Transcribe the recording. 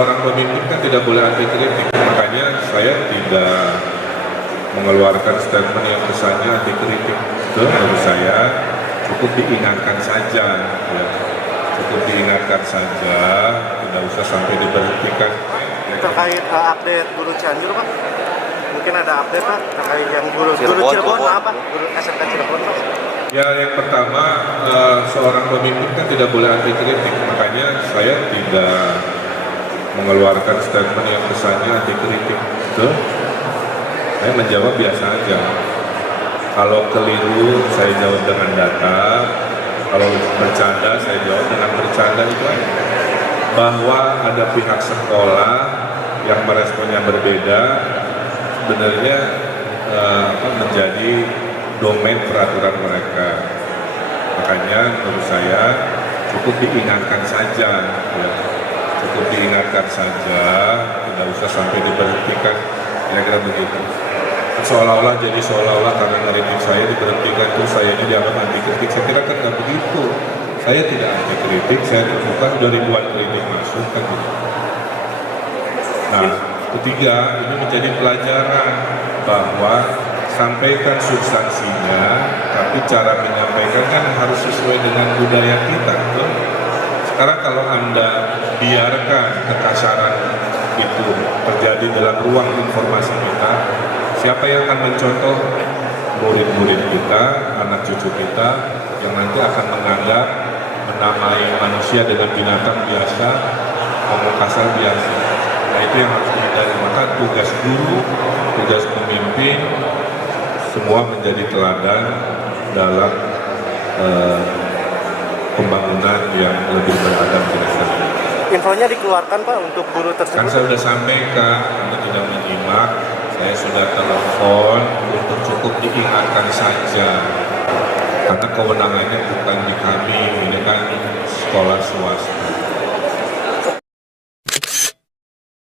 seorang pemimpin kan tidak boleh anti kritik, makanya saya tidak mengeluarkan statement yang kesannya anti kritik. Itu menurut saya cukup diingatkan saja, ya. Cukup diingatkan saja, tidak usah sampai diberhentikan. Terkait update guru Cianjur, Pak, mungkin ada update, Pak, terkait yang guru Cirebon, apa? Guru SMK Cirebon, Pak? Ya, yang pertama, seorang pemimpin kan tidak boleh anti kritik, makanya saya tidak mengeluarkan statement yang kesannya anti kritik. Betul? Saya menjawab biasa aja. Kalau keliru, saya jawab dengan data. Kalau bercanda, saya jawab dengan bercanda, itu aja. Bahwa ada pihak sekolah yang meresponnya berbeda, sebenarnya menjadi domain peraturan mereka. Makanya menurut saya cukup diingatkan saja, ya. Cukup diingatkan saja, tidak usah sampai diberhentikan, kira-kira begitu. Seolah-olah karena ngeritik saya diberhentikan, terus saya ini dianggap anti kritik. Saya kira kan nggak begitu. Saya tidak anti kritik, saya terbuka, sudah ribuan kritik masuk kan gitu. Nah, ketiga, ini menjadi pelajaran bahwa sampaikan substansinya, tapi cara menyampaikan kan harus sesuai dengan budaya kita. Tuh. Sekarang kalau Anda biarkan kekasaran itu terjadi dalam ruang informasi kita, siapa yang akan mencontoh? Murid-murid kita, anak cucu kita, yang nanti akan menganggap menamai manusia dengan binatang biasa, ngomong kasar biasa. Nah, itu yang harus dihindari. Maka tugas guru, tugas pemimpin, semua menjadi teladan dalam pembangunan yang lebih beradab di negara. Infonya dikeluarkan, Pak, untuk guru tersebut. Kan saya sudah sampaikan, Anda tidak menyimak, saya sudah telepon untuk cukup diingatkan saja. Karena kewenangannya bukan di kami, ini kan sekolah swasta.